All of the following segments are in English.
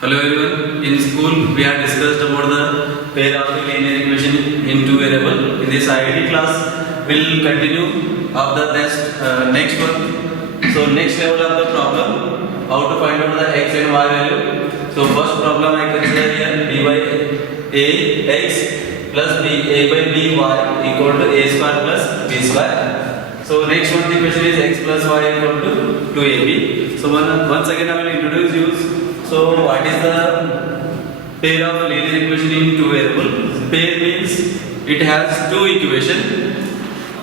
Hello everyone. In school we have discussed about the pair of the linear equation in two variable. In this IIT class we will continue of the next one. So next level of the problem, how to find out the x and y value. So first problem I consider here b by a x plus b a by b y equal to a square plus b square. So next one the question is x plus y equal to 2ab. So once again I will introduce you. So what is the pair of linear equation in two variable? Pair means it has two equation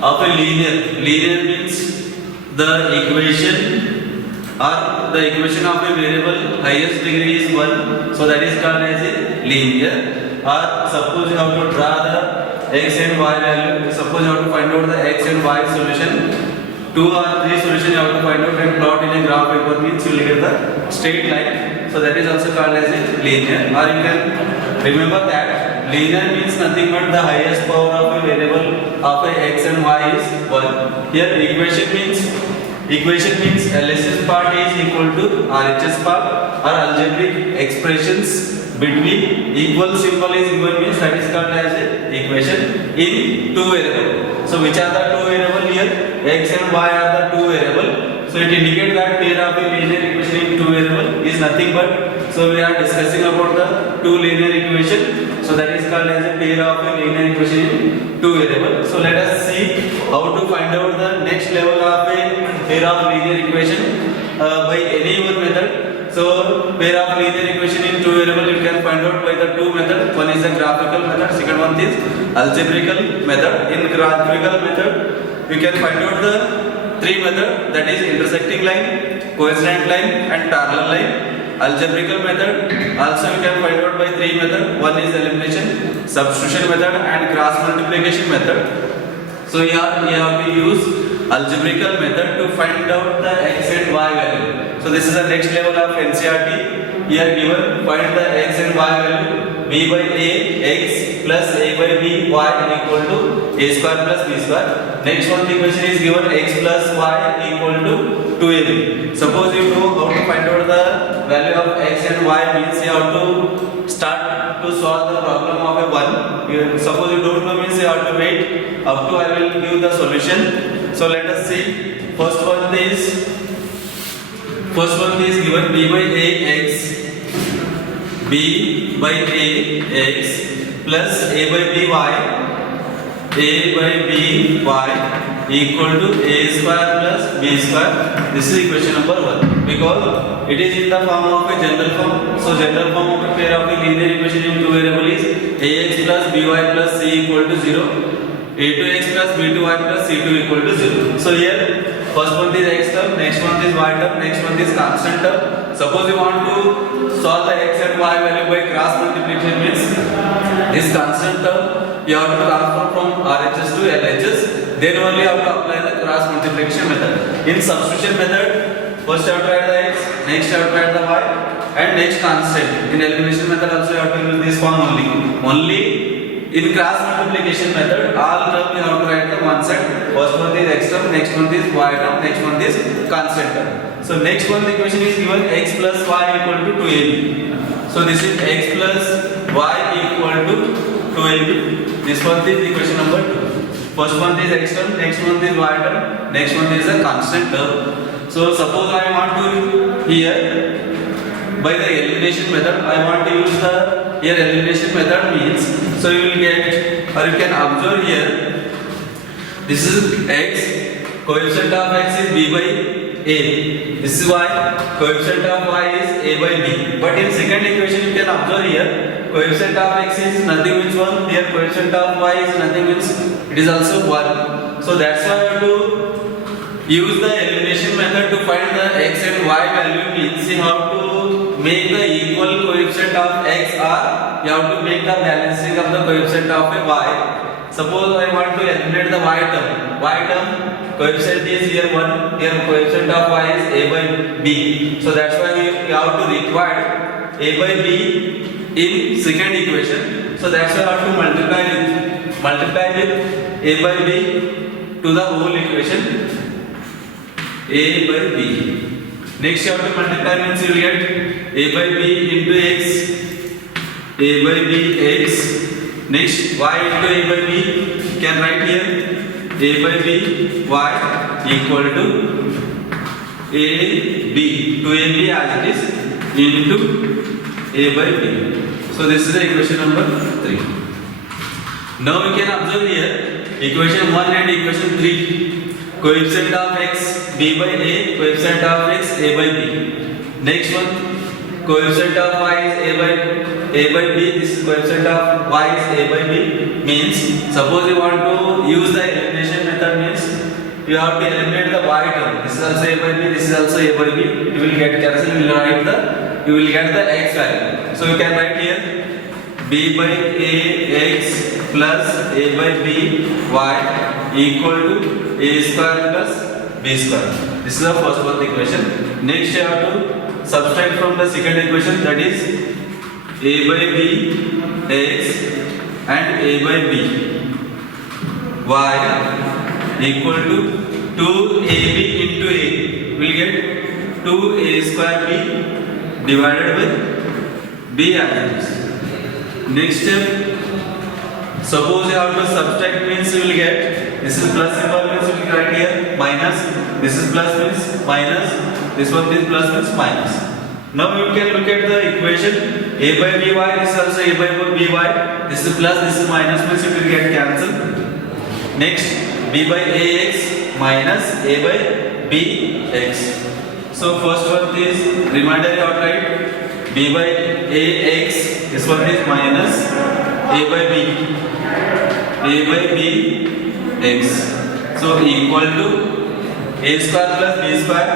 of a linear. Linear means the equation or the equation of a variable highest degree is 1. So that is called as a linear. Or suppose you have to draw the x and y value. Suppose you have to find out the x and y solution. 2 or 3 solution you have to find out and plot in a graph paper means you will get the straight line. So that is also called as a linear. Or you can remember that linear means nothing but the highest power of a variable of a x and y is 1. Here equation means LHS part is equal to RHS part, or algebraic expressions between equal symbol is given means that is called as a equation in two variable. So which are the two variable here? X and y are the two variable. So it indicates that pair of a linear equation in two variable is nothing but, so we are discussing about the two linear equation. So that is called as a pair of a linear equation in two variable. So let us see how to find out the next level of a pair of linear equation by any one method. So pair of linear equation in two variable you can find out by the two method. One is the graphical method, second one is algebraical method. In graphical method you can find out the three method, that is intersecting line, coincident line and parallel line. Algebraical method also you can find out by three method. One is elimination, substitution method and cross multiplication method. So here you have to use algebraical method to find out the x and y value. So this is the next level of NCERT. Here given find the x and y value. b by a x plus a by b y equal to a square plus b square. Next one the question is given x plus y equal to 2ab. Suppose you know how to find out the value of x and y means you have to start to solve the problem of a 1. Suppose you don't know means you have to wait up to I will give the solution. So let us see. First one is given b by a x, b by a x plus a by b y, a by b y equal to a square plus b square. This is equation number 1 because it is in the form of a general form. So general form of a pair of a linear equation in two variable is ax plus by plus c equal to 0, a2x plus b2y plus c2 equal to 0. So here first one is x term, next one is y term, next one is constant term. Suppose you want to solve the x and y value by cross multiplication means this constant term you have to transform from RHS to LHS. Then only you have to apply the cross multiplication method. In substitution method, first you have to add the x, next you have to add the y, and next constant. In elimination method also you have to use this form only. In cross multiplication method, all term you have to write the one side. First one is x term, next one is y term, next one is constant term. So next one the equation is given x plus y equal to 2ab. So this is x plus y equal to 2ab. This one is equation number 2. First one is x term, next one is y term, next one is a constant term. So suppose I want to here by the elimination method, I want to use the here elimination method means, so you will get, or you can observe here, this is x, coefficient of x is b by a, this is y, coefficient of y is a by b. But in second equation you can observe here, coefficient of x is nothing means 1, here coefficient of y is nothing means it is also 1. So that's why you have to use the elimination method to find the x and y value means you have to make the equal coefficient of x, or you have to make the balancing of the coefficient of a y. Suppose I want to eliminate the y term coefficient is here 1, here coefficient of y is a by b. So that's why you have to require a by b in second equation. So that's why I have to multiply with a by b to the whole equation, a by b. Next you have to multiply means you will get a by b into x, a by b x. Next y into a by b, you can write here a by b y equal to a b, 2ab as it is, into a by b. So this is the equation number 3. Now we can observe here equation 1 and equation 3. Coefficient of x b by a, coefficient of x a by b. Next one, coefficient of y is a by b. This is coefficient of y is a by b. Means suppose you want to use the elimination method, means you have to eliminate the y term. This is also a by b. This is also a by b. You will get cancelled. You will get the x value. So you can write here b by a x plus a by b y equal to a square plus b square. This is the first one equation. Next you have to subtract from the second equation, that is a by b x and a by b y equal to 2ab into a. We will get 2a square b divided by b as it is. Next step, suppose you have to subtract means you will get, this is plus symbol means you will write here minus, this is plus means minus, this one is plus means minus. Now you can look at the equation a by by, this is also a by by, this is plus, this is minus means you will get cancelled. Next b by ax minus a by bx. So first one is remainder you have to write b by ax, this one is minus a by b x. So equal to a square plus b square,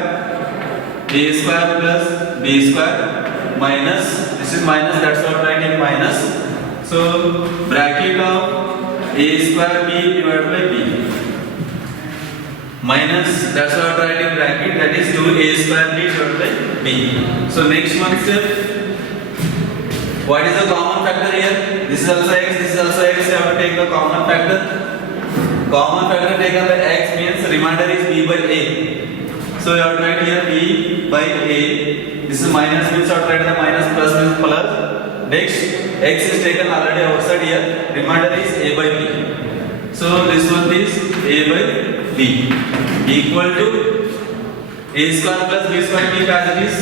a square plus b square minus, this is minus, that's what writing minus. So bracket of a square b divided by b minus, that's what writing bracket, that is 2a square b divided by b. So next one step, what is the common factor here? This is also x, this is also x. You have to take the common factor. Common factor taken by x means remainder is b by a. So you have to write here b by a. This is minus means you have to write the minus, plus means plus. Next, x is taken already outside here. Remainder is a by b. So this one is a by b equal to a square plus b square, keep as it is,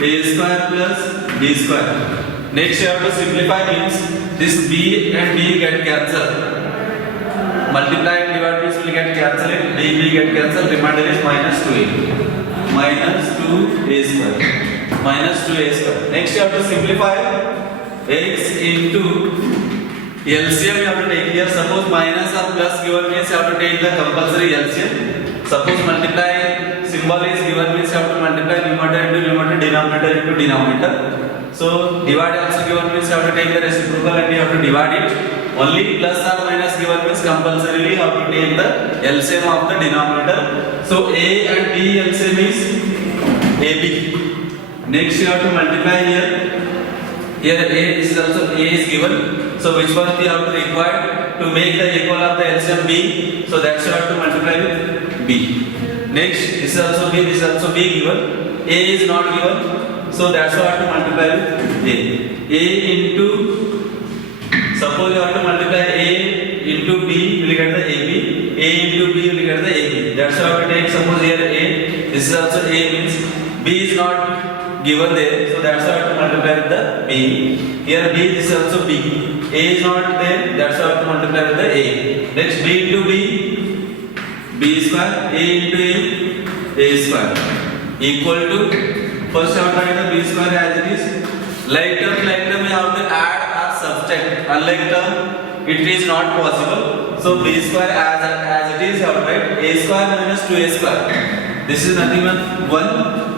a square plus b square. Next you have to simplify means this b and b get cancelled. Multiply and divide means will get cancelled. b get cancelled. Remainder is minus 2a. Minus 2a square. Minus 2a square. Next you have to simplify x into LCM you have to take here. Suppose minus or plus given means you have to take the compulsory LCM. Suppose multiply symbol is given means you have to multiply numerator into numerator, denominator into denominator. So divide also given means you have to take the reciprocal and you have to divide it. Only plus or minus given means compulsorily you have to take the LCM of the denominator. So a and b LCM is ab. Next you have to multiply here. Here a, this is also a is given. So which one we have to require to make the equal of the LCM b? So that you have to multiply with b. Next, this is also b, this is also b given. A is not given, so that's why I have to multiply with a. A into, suppose you have to multiply a into b, you will get the ab. A into b, you will get the ab. That's why I have to take, suppose here a, this is also a means b is not given there, so that's why I have to multiply with the b. Here b, this is also b. A is not there, that's why I have to multiply with the a. Next, b into b, b square, a into a square equal to, first I have to write the b square as it is. Like term you have to add or subtract. Unlike term, it is not possible. So b square as it is you have to write a square minus 2a square. This is nothing but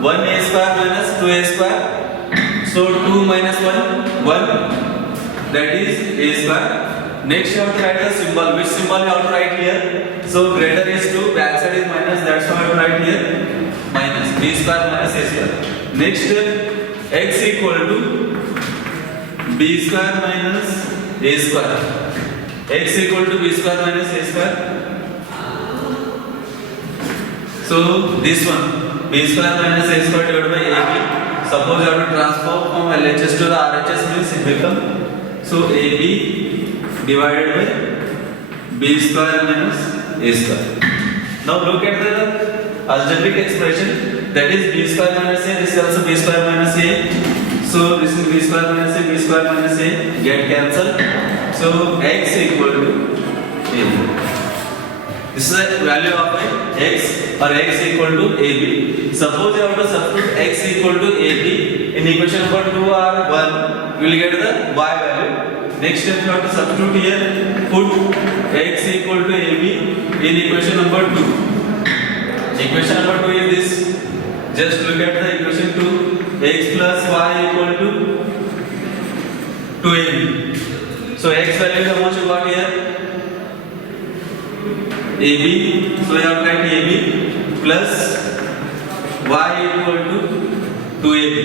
1a square minus 2a square. So 2 minus 1, 1. That is a square. Next you have to write the symbol. Which symbol you have to write here? So greater is 2, back side is minus, that's why I have to write here minus b square minus a square. Next x equal to b square minus a square. X equal to b square minus a square. So this one b square minus a square divided by ab. Suppose you have to transform from LHS to the RHS means it become so ab divided by b square minus a square. Now look at the algebraic expression, that is b square minus a, this is also b square minus a. So this is b square minus a, b square minus a get cancelled. So x equal to a. This is the value of x or x equal to ab. Suppose you have to substitute x equal to ab in equation number 2 or 1, you will get the y value. Next step you have to substitute here, put x equal to ab in equation number 2. Equation number 2 is this. Just look at the equation 2, x plus y equal to 2ab. So x value how much you got here? ab. So you have to write ab plus y equal to 2ab.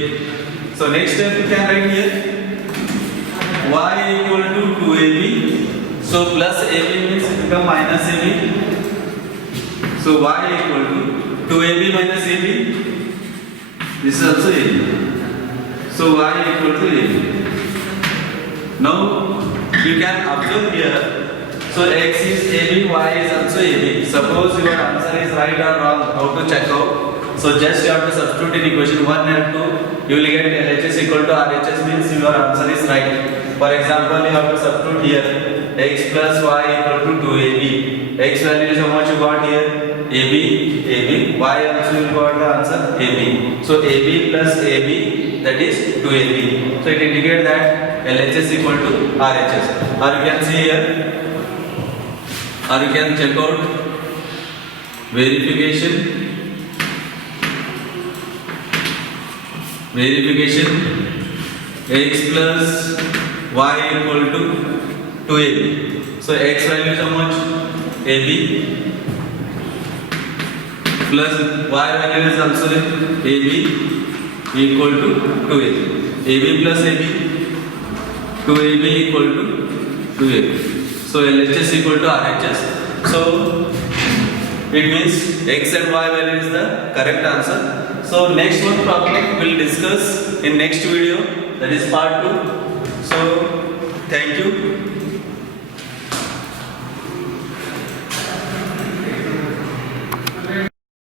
So next step you can write here y equal to 2ab. So plus ab means it become minus ab. So y equal to 2ab minus ab. This is also ab. So y equal to ab. Now you can observe here. So x is ab, y is also ab. Suppose your answer is right or wrong, how to check out? So just you have to substitute in equation 1 and 2. You will get LHS equal to RHS means your answer is right. For example, you have to substitute here x plus y equal to 2ab. X value is how much you got here? ab, ab. Y also you got the answer ab. So ab plus ab, that is 2ab. So it indicates that LHS equal to RHS. Or you can see here, or you can check out verification x plus y equal to 2ab. So x value is how much? ab plus y value is also ab equal to 2ab. ab plus ab, 2ab equal to 2ab. So LHS equal to RHS. So it means x and y value is the correct answer. So next one problem we will discuss in next video, that is part 2. So thank you.